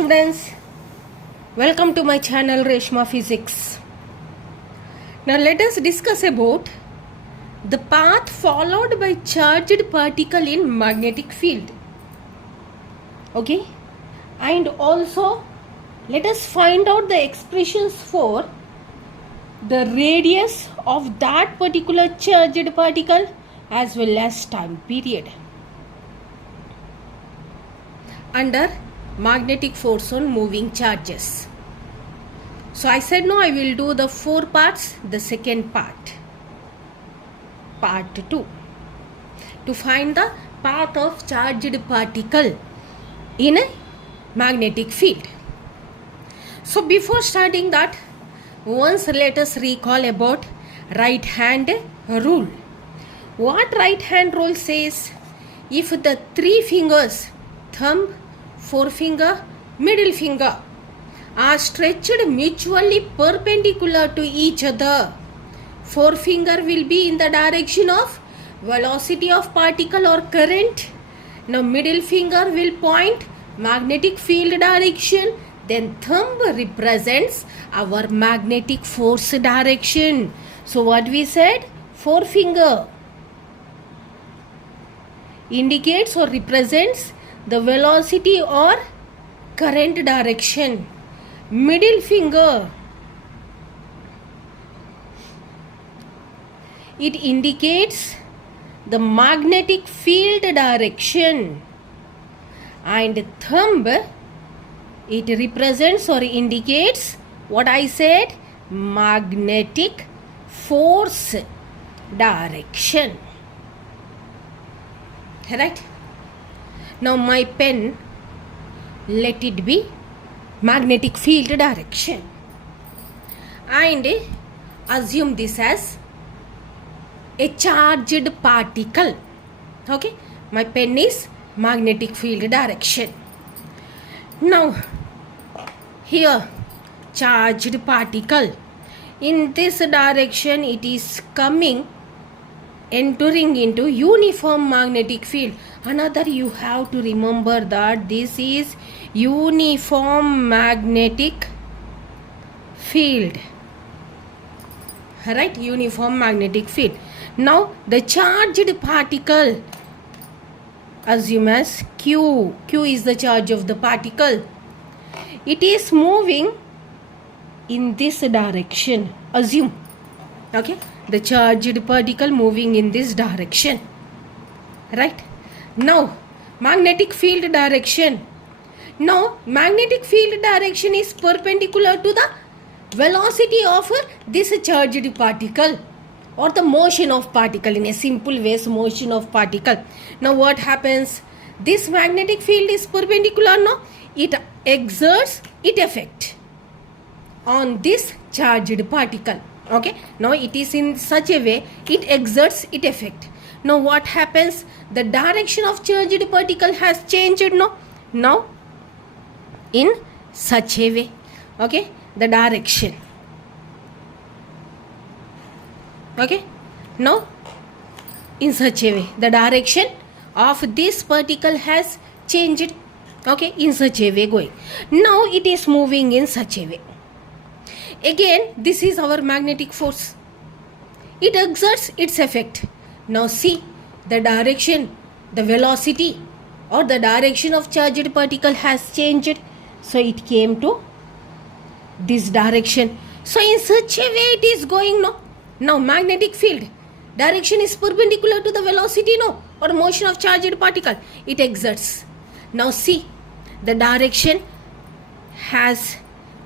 students, welcome to my channel Reshma Physics. Now let us discuss about the path followed by charged particle in magnetic field. Okay, and also let us find out the expressions for the radius of that particular charged particle as well as time period under magnetic force on moving charges. So I said no, I will do the 4 parts. The second part 2, to find the path of charged particle in a magnetic field. So before starting that, once let us recall about right hand rule. What right hand rule says? If the 3 fingers, thumb, forefinger, middle finger, are stretched mutually perpendicular to each other, forefinger will be in the direction of velocity of particle or current. Now middle finger will point magnetic field direction, then thumb represents our magnetic force direction. So what we said? Forefinger indicates or represents the velocity or current direction. Middle finger, it indicates the magnetic field direction, and thumb, it represents or indicates what I said, magnetic force direction. Right? Now my pen, let it be magnetic field direction, and assume this as a charged particle. Okay, my pen is magnetic field direction. Now here charged particle, in this direction it is coming, entering into uniform magnetic field. Another, you have to remember that this is uniform magnetic field. Right? Uniform magnetic field. Now the charged particle, assume as Q. Q is the charge of the particle. It is moving in this direction. Assume. Okay? The charged particle moving in this direction. Right? Now magnetic field direction. Now magnetic field direction is perpendicular to the velocity of this charged particle, or the motion of particle. In a simple way, motion of particle. Now what happens? This magnetic field is perpendicular. No, it exerts its effect on this charged particle. Okay, now it is in such a way, it exerts its effect. Now what happens? The direction of charged particle has changed. No, now in such a way. Okay, the direction. Okay, now in such a way, the direction of this particle has changed. Okay, in such a way going. Now it is moving in such a way. Again, this is our magnetic force. It exerts its effect. Now see, the direction, the velocity or the direction of charged particle has changed. So it came to this direction. So in such a way it is going. No, now magnetic field direction is perpendicular to the velocity, no, or motion of charged particle. It exerts. Now see, the direction has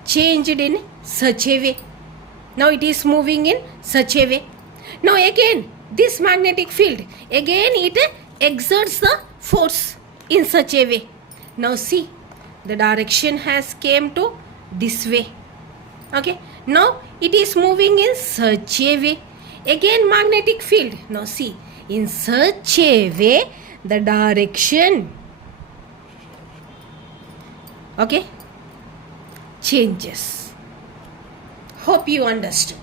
changed in such a way. Now it is moving in such a way. Now again, this magnetic field, again it exerts the force in such a way. Now see, the direction has came to this way. Okay, now it is moving in such a way. Again magnetic field. Now see, in such a way the direction, okay, changes. Hope you understood.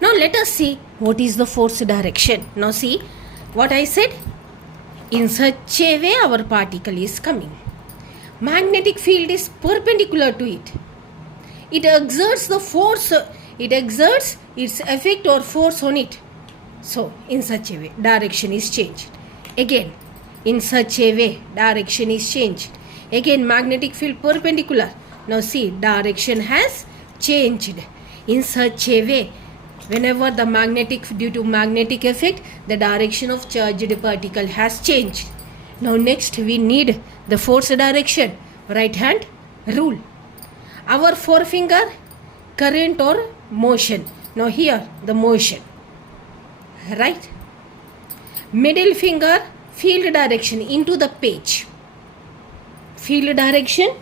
Now let us see what is the force direction. Now see what I said. In such a way our particle is coming. magnetic field is perpendicular to it. It exerts the force, it exerts its effect or force on it. So, in such a way, direction is changed. Again, in such a way, direction is changed. Again, magnetic field perpendicular. Now see, direction has changed. In such a way, whenever the due to magnetic effect, the direction of charged particle has changed. Now next we need the force direction, right hand rule. Our forefinger, current or motion. Now here the motion, right? Middle finger, field direction into the page. Field direction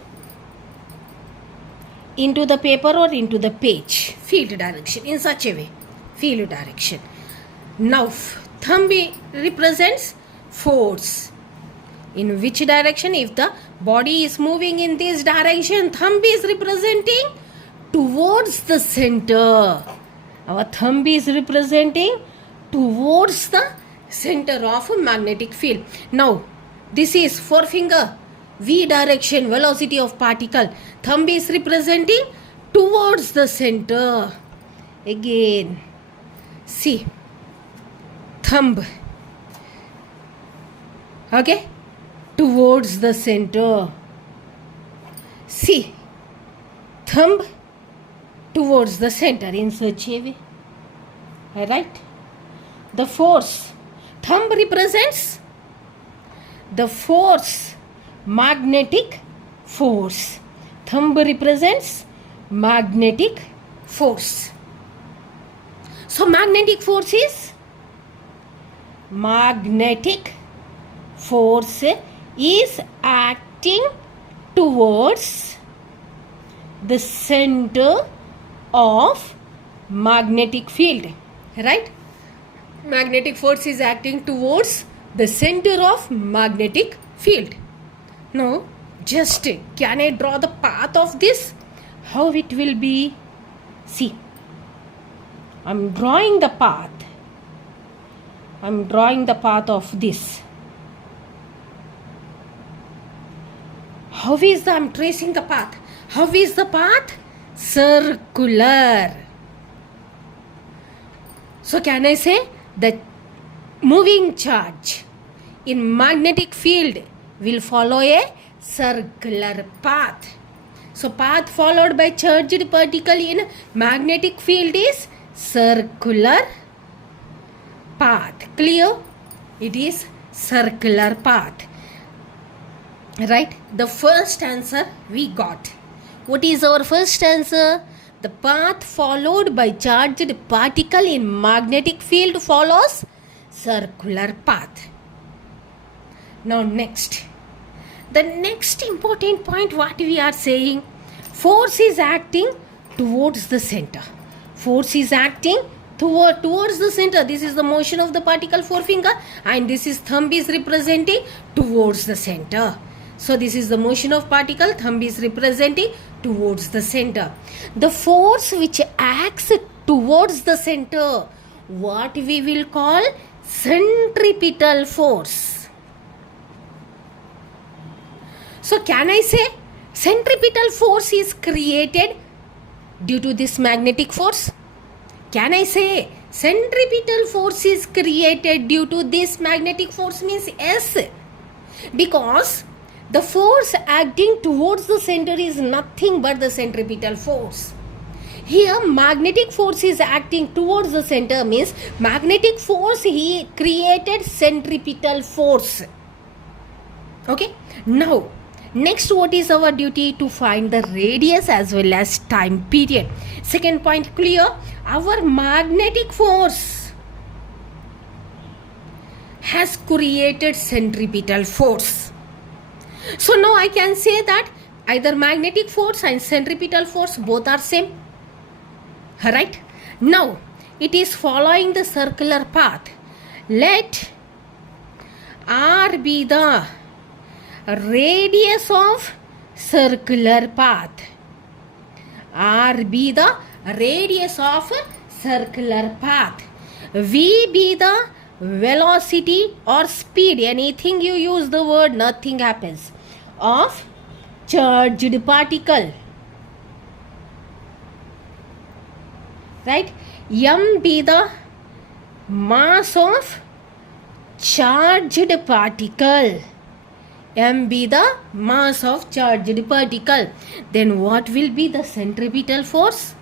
into the paper or into the page. Field direction in such a way. Field direction. Now thumb represents force. In which direction? If the body is moving in this direction, thumb is representing towards the center. Our thumb is representing towards the center of a magnetic field. Now this is forefinger, v direction, velocity of particle. Thumb is representing towards the center. Again, see, thumb, okay, towards the center. See, thumb towards the center in such a way. Right? The force, thumb represents the force, magnetic force. Thumb represents magnetic force. So magnetic force is acting towards the center of magnetic field, right? Magnetic force is acting towards the center of magnetic field. Now just can I draw the path of this? How it will be? See, I'm drawing the path. I'm drawing the path of this. How is I'm tracing the path? How is the path? Circular. So can I say the moving charge in magnetic field will follow a circular path. So path followed by charged particle in magnetic field is circular path. Clear? It is circular path. Right? The first answer we got. What is our first answer? The path followed by charged particle in magnetic field follows circular path. Now next. The next important point what we are saying, force is acting towards the center. Force is acting towards the center. This is the motion of the particle forefinger and this is thumb is representing towards the center. So this is the motion of particle, thumb is representing towards the center. The force which acts towards the center, what we will call centripetal force. So can I say centripetal force is created due to this magnetic force? Can I say centripetal force is created due to this magnetic force? Means yes. Because the force acting towards the center is nothing but the centripetal force. Here magnetic force is acting towards the center means magnetic force he created centripetal force. Okay. Now next what is our duty? To find the radius as well as time period. Second point clear. Our magnetic force has created centripetal force. So now I can say that either magnetic force and centripetal force both are same. Right? Now it is following the circular path. Let R be the radius of circular path. R be the radius of circular path. V be the velocity or speed. Anything you use the word, nothing happens. Of charged particle. Right? M be the mass of charged particle. M be the mass of charged particle. Then what will be the centripetal force?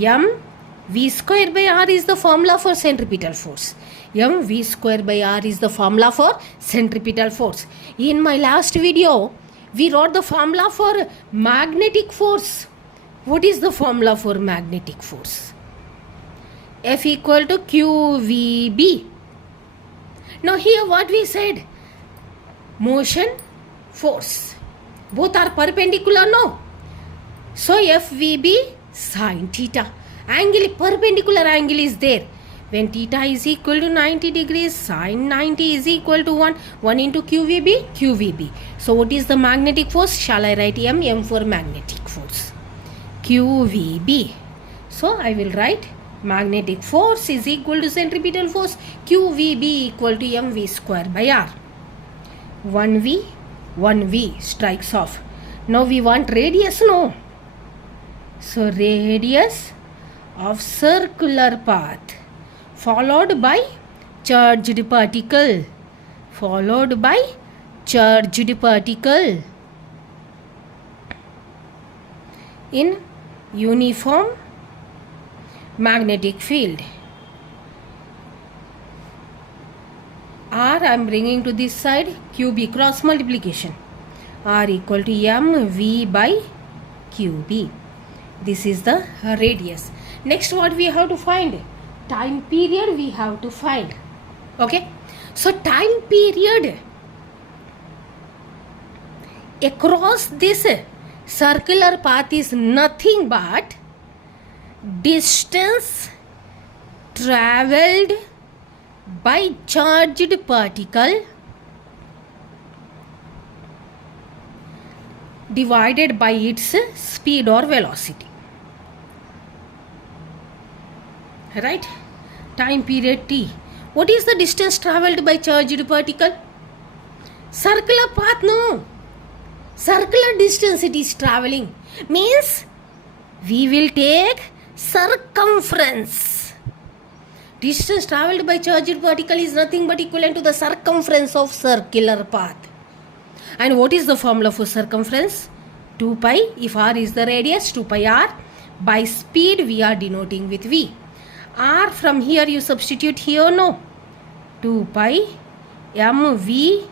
M V square by R is the formula for centripetal force. M V square by R is the formula for centripetal force. In my last video, we wrote the formula for magnetic force. What is the formula for magnetic force? F equal to QVB. Now here what we said? Motion, force. Both are perpendicular, no? So FVB sin theta. Angle, perpendicular angle is there. When theta is equal to 90 degrees, sin 90 is equal to 1. 1 into QVB, QVB. So what is the magnetic force? Shall I write M? M for magnetic force. QVB. So I will write magnetic force is equal to centripetal force. QVB equal to MV square by R. 1V strikes off. Now we want radius, no? So radius of circular path followed by charged particle. Followed by charged particle in uniform magnetic field. R I am bringing to this side, QB cross multiplication. R equal to MV by QB. This is the radius. Next what we have to find? Time period we have to find. Okay. So time period across this circular path is nothing but distance travelled by charged particle divided by its speed or velocity. Right? Time period T. What is the distance travelled by charged particle? Circular path, no. Circular distance it is travelling. Means we will take circumference. Distance travelled by charged particle is nothing but equivalent to the circumference of circular path. And what is the formula for circumference? 2 pi. If R is the radius, 2 pi R. By speed we are denoting with V. R from here you substitute here, no? 2 pi mv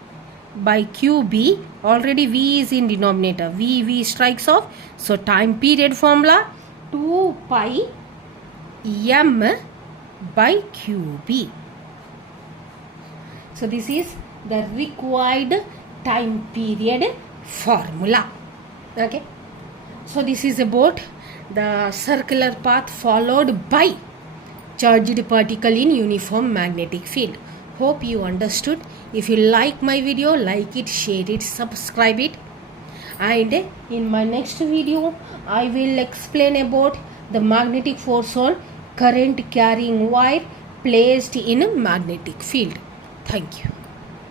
by qb. Already V is in denominator. V strikes off. So time period formula 2 pi m by qb. So this is the required time period formula. Okay. So this is about the circular path followed by charged particle in uniform magnetic field. Hope you understood. If you like my video, like it, share it, subscribe it. And in my next video, I will explain about the magnetic force on current carrying wire placed in a magnetic field. Thank you.